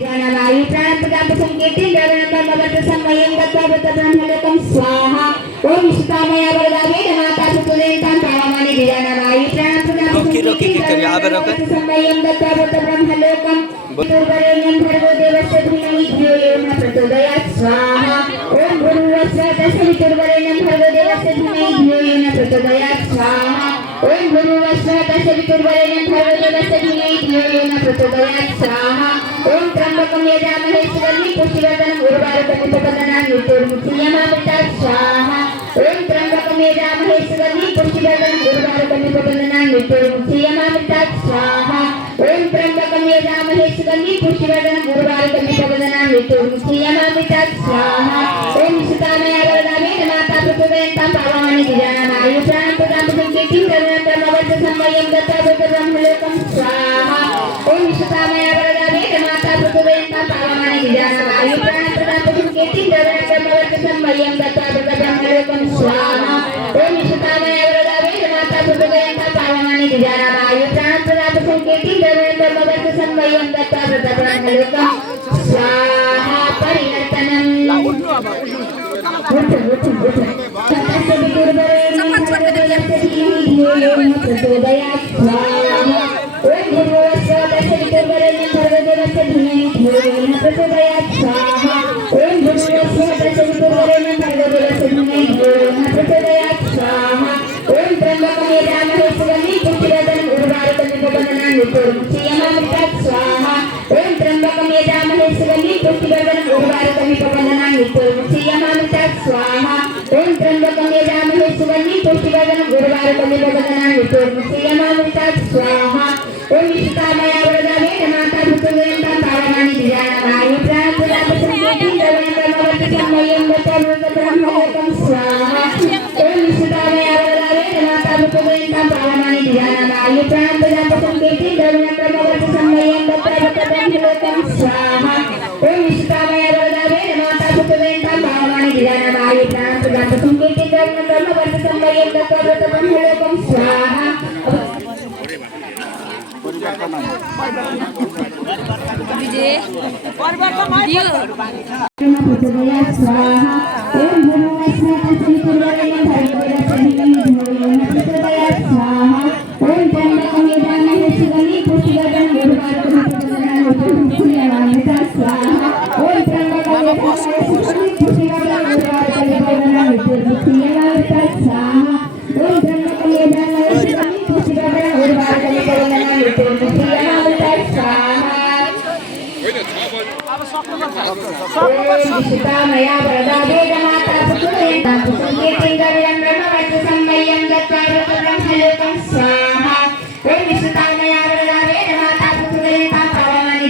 Janamayu Pranapagam Sanketin Dharanam Bhagavatam Gatavatram Swaha Om Ishtamaya Vardave Dhamata Sutulentam Pavamani Janamayu Pranapagam Sanketin Dharanam Gatavatram Halokam Turvarenyam Bhargo Devasya Dhimani Dhyo Yona Pratodayat Swaha Om Bhuruvasya Tasya Turvarenyam Bhargo Devasya Dhimani Dhyo Yona Pratodayat Swaha Om Bhuruvasya Tasya Turvarenyam Bhargo Devasya Dhimani Dhyo Yona Pratodayat Swaha Om Trambakam Yajamale Sugandhi Pushtivardanam Urvarutam Upadanam Nityamamritat Swaha Om Trambakam Yajamale Sugandhi Pushtivardanam Urvarutam Upadanam Nityamamritat Swaha Om Trambakam Yajamale Sugandhi Pushtivardanam Urvarutam Upadanam Nityamamritat Swaha Om Ishtamaya Vardave Dhamata Pratodayam Pavamani Janamayu Pranapagam Sanketin Dharanam Brahmavarta Sammayam Gatavatram Halokam Swaha Om Ishtamaya Vardave Dhamata Pratodayam Pavamani Janamayu Pranapagam Sanketin Dharanam Brahmavarta Sammayam Gatavatram Halokam Swaha Om Ishtamaya Vardave Dhamata Pratodayam Pavamani Janamayu Pranapagam Sanketin Dharanam Brahmavarta Sammayam Gatavatram Halokam Swaha Parihartanam Swaha Om Trambakam Yajamale Sugandhi Pushtivardanam Urvarutam Upadanam Nityamamritat Swaha Om Ishtamaya Vardave Dhamata Pratodayam Pavamani Janamayu Pranapagam Sanketin Dharanam Brahmavarta Sammayam Gatavatram Halokam Swaha Om Ishtamaya Vardave Dhamata Pratodayam Pavamani Janamayu Pranapagam Sanketin Dharanam Brahmavarta Sammayam Gatavatram Halokam Swaha Om Ishtamaya Vardave Dhamata Pratodayam Pavamani Janamayu Pranapagam Sanketin Dharanam Brahmavarta Sammayam Gatavatram Halokam Swaha Ishtamaya Vardave Dhamata Pratodayam Sanketin Dharanam Brahmavarta Sammayam Gatavatram Halokam Swaha Om Ishtamaya Vardave Dhamata Pratodayam Pavamani